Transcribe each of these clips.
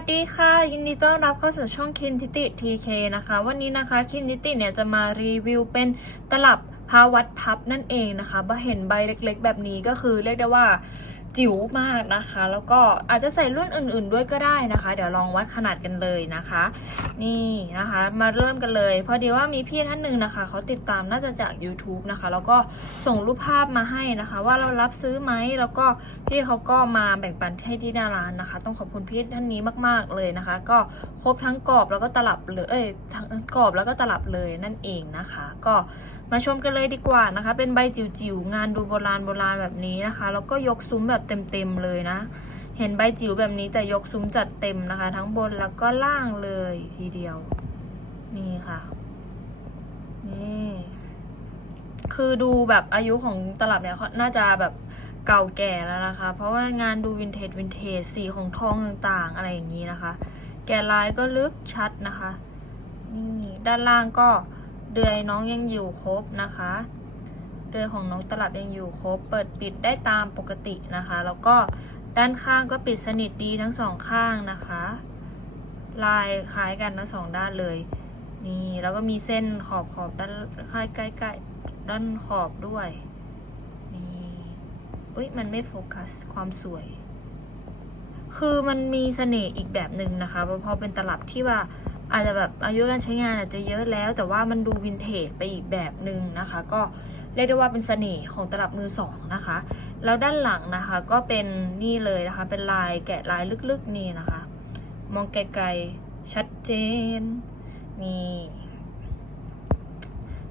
วัสดีค่ะยินดีต้อนรับเข้าสู่ช่องคินทิติ TK นะคะ วันนี้นะคะคินทิติเนี่ยจะมารีวิวเป็นตลับพาวัดพับนั่นเองนะคะบาเห็นใบเล็กๆ แบบนี้ก็คือเรียกได้ว่า จิ๋วมากนะคะ แล้วก็อาจจะใส่รุ่นอื่น ๆ ด้วยก็ได้นะคะ เดี๋ยวลองวัดขนาดกันเลยนะคะ นี่นะคะ มาเริ่มกันเลย พอดีว่ามีพี่ท่านหนึ่งนะคะเขาติดตามน่าจะจาก YouTube นะคะ แล้วก็ส่งรูปภาพมาให้นะคะ ว่าเรารับซื้อไหมแล้วก็พี่เขาก็มาแบ่งปันให้ที่หน้าร้านนะคะ ต้องขอบคุณพี่ท่านนี้มาก ๆเลยนะคะ ก็ครบทั้งกรอบแล้วก็ตลับเลยเอ้ยทั้งกรอบแล้วก็ตลับเลยนั่นเองนะคะ ก็มาชมกันเลยดีกว่านะคะ เป็นใบจิ๋วๆงานดูโบราณโบราณแบบนี้นะคะ แล้วก็ยกซุ้มแบบเต็มๆเลยนะ เห็นใบจิ๋วแบบนี้แต่ยกซุ้มจัดเต็มนะคะ ทั้งบนแล้วก็ล่างเลยทีเดียว นี่ค่ะ นี่ คือดูแบบอายุของตลับเนี่ยเขาน่าจะแบบเก่าแก่แล้วนะคะ เพราะว่างานดูวินเทจวินเทจสีของทองต่างๆ อะไรอย่างนี้นะคะ แกะลายก็ลึกชัดนะคะ นี่ด้านล่างก็เดือยน้องยังอยู่ครบนะคะ เดือยของน้องตลับยังอยู่ครบ เปิดปิดได้ตามปกตินะคะ แล้วก็ด้านข้างก็ปิดสนิทดีทั้งสองข้างนะคะ ลายคล้ายกันทั้งสองด้านเลย นี่แล้วก็มีเส้นขอบขอบด้านใกล้ใกล้ใกล้ด้านขอบด้วยนี่อุ้ยมันไม่โฟกัสความสวย คือมันมีเสน่ห์อีกแบบหนึ่งนะคะเพราะพอเป็นตลับที่ว่า อาจจะแบบอายุการใช้งานอาจจะเยอะแล้ว แต่ว่ามันดูวินเทจไปอีกแบบหนึ่งนะคะ ก็เรียกได้ว่าเป็นเสน่ห์ของตลับมือสองนะคะ แล้วด้านหลังนะคะก็เป็นนี่เลยนะคะ เป็นลายแกะลายลึกๆนี่นะคะ มองไกลๆชัดเจนนี่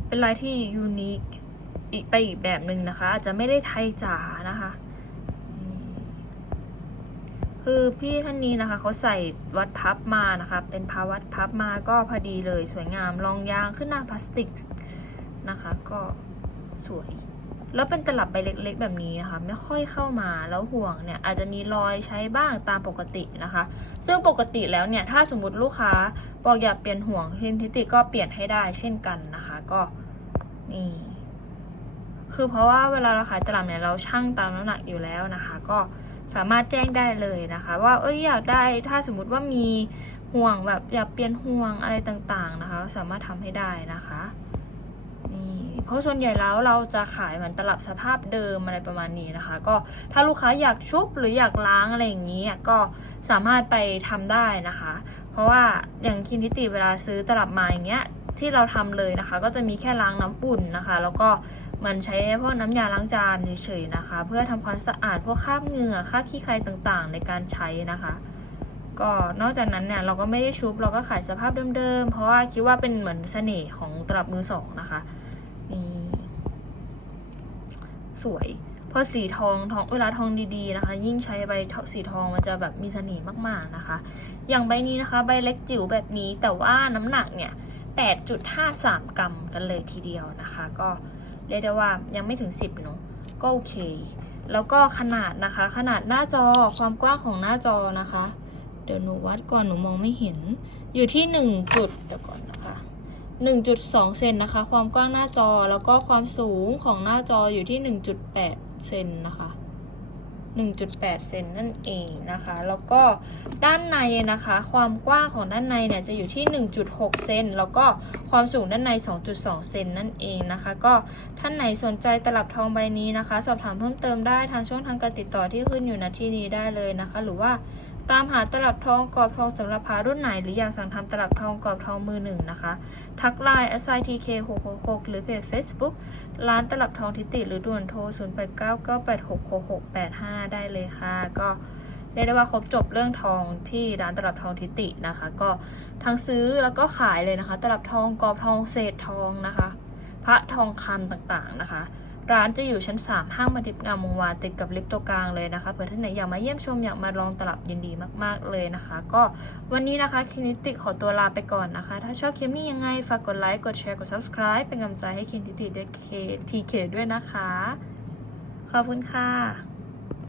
เป็นลายที่ยูนิคอีกไปอีกแบบหนึ่งนะคะ อาจจะไม่ได้ไทยจ๋านะคะ คือพี่ท่านนี้นะคะเขาใส่วัดพับมานะคะ เป็นพาวัดพับมาก็พอดีเลยสวยงามรองยางขึ้นหน้าพลาสติกนะคะ ก็สวย แล้วเป็นตลับใบเล็กๆแบบนี้นะคะ ไม่ค่อยเข้ามาแล้วห่วงเนี่ยอาจจะมีรอยใช้บ้างตามปกตินะคะ ซึ่งปกติแล้วเนี่ยถ้าสมมติลูกค้าบอกอยากเปลี่ยนห่วงเทนทิติก็เปลี่ยนให้ได้เช่นกันนะคะ ก็นี่คือเพราะว่าเวลาเราขายตลับเนี่ยเราชั่งตามน้ำหนักอยู่แล้วนะคะ ก็ สามารถแจ้งได้เลยนะคะ ว่าเอ้ยอยากได้ถ้าสมมติว่ามีห่วงแบบอยากเปลี่ยนห่วงอะไรต่างๆนะคะ สามารถทำให้ได้นะคะนี่เพราะส่วนใหญ่แล้วเราจะขายเหมือนตลับสภาพเดิมอะไรประมาณนี้นะคะ ก็ถ้าลูกค้าอยากชุบหรืออยากล้างอะไรอย่างนี้ก็สามารถไปทำได้นะคะ เพราะว่าอย่างคินทิติเวลาซื้อตลับมาอย่างเงี้ยที่เราทำเลยนะคะ ก็จะมีแค่ล้างน้ำอุ่นนะคะ แล้วก็ มันใช้พวกน้ำยาล้างจานเฉยๆนะคะ เพื่อทำความสะอาดพวกคราบเหงื่อคราบขี้ใครต่างๆ ในการใช้นะคะ ก็นอกจากนั้นเนี่ยเราก็ไม่ได้ชุบเราก็ขายสภาพเดิมๆ เพราะว่าคิดว่าเป็นเหมือนเสน่ห์ของตลับมือสองนะคะนี่สวยพราะสีทองทองเวลาทองดีๆนะคะ ยิ่งใช้ใบสีทองมันจะแบบมีเสน่ห์มากๆนะคะ อย่างใบนี้นะคะ ใบเล็กจิ๋วแบบนี้แต่ว่าน้ำหนักเนี่ย8.53 กรัมกันเลยทีเดียวนะคะ ก็ เรียกได้ว่ายังไม่ถึง 10เนอะก็โอเค แล้วก็ขนาดนะคะ ขนาดหน้าจอความกว้างของหน้าจอนะคะ เดี๋ยวหนูวัดก่อนหนูมองไม่เห็น อยู่ที่1จุดเดี๋ยวก่อนนะคะ1.2เซนนะคะ ความกว้างหน้าจอแล้วก็ความสูงของหน้าจออยู่ที่ 1.8เซนนะคะ1.8 เซนนั่นเองนะคะ แล้วก็ด้านในนะคะ ความกว้างของด้านในเนี่ยจะอยู่ที่ 1.6 เซน แล้วก็ความสูงด้านใน 2.2 เซนนั่นเองนะคะ ก็ท่านไหนสนใจตลับทองใบนี้นะคะ สอบถามเพิ่มเติมได้ทางช่องทางการติดต่อที่ขึ้นอยู่ณที่นี้ได้เลยนะคะ หรือว่าตามหาตลับทองกรอบทองสำหรับพารุ่นไหน หรืออยากสั่งทำตลับทองกรอบทองมือหนึ่งนะคะ ทักไลน์ s i t k 6 6 6หรือเพจ Facebook ร้านตลับทองทิติหรือด่วนโทร 0 8 9 9 8 6 6 6 8 5 ได้เลยค่ะ ก็ รียกได้ว่าครบจบเรื่องทองที่ร้านตลับทองทิตินะคะ ก็ทั้งซื้อแล้วก็ขายเลยนะคะ ตลับทองกรอบทองเศษทองนะคะ พระทองคำต่างๆนะคะ ร้านจะอยู่ชั้น 3 ห้างมาดิบงามวงวานติดกับลิฟต์ตัวกลางเลยนะคะเผื่อท่านไหนอยากมาเยี่ยมชมอยากมาลองตลับยินดีมากๆเลยนะคะ ก็วันนี้นะคะคลินิติขอตัวลาไปก่อนนะคะ ถ้าชอบคลิปนี้ยังไงฝากกดไลค์กดแชร์กด subscribe เป็นกำลังใจให้คลินิติด้วยทีเคด้วยนะคะขอบคุณค่ะ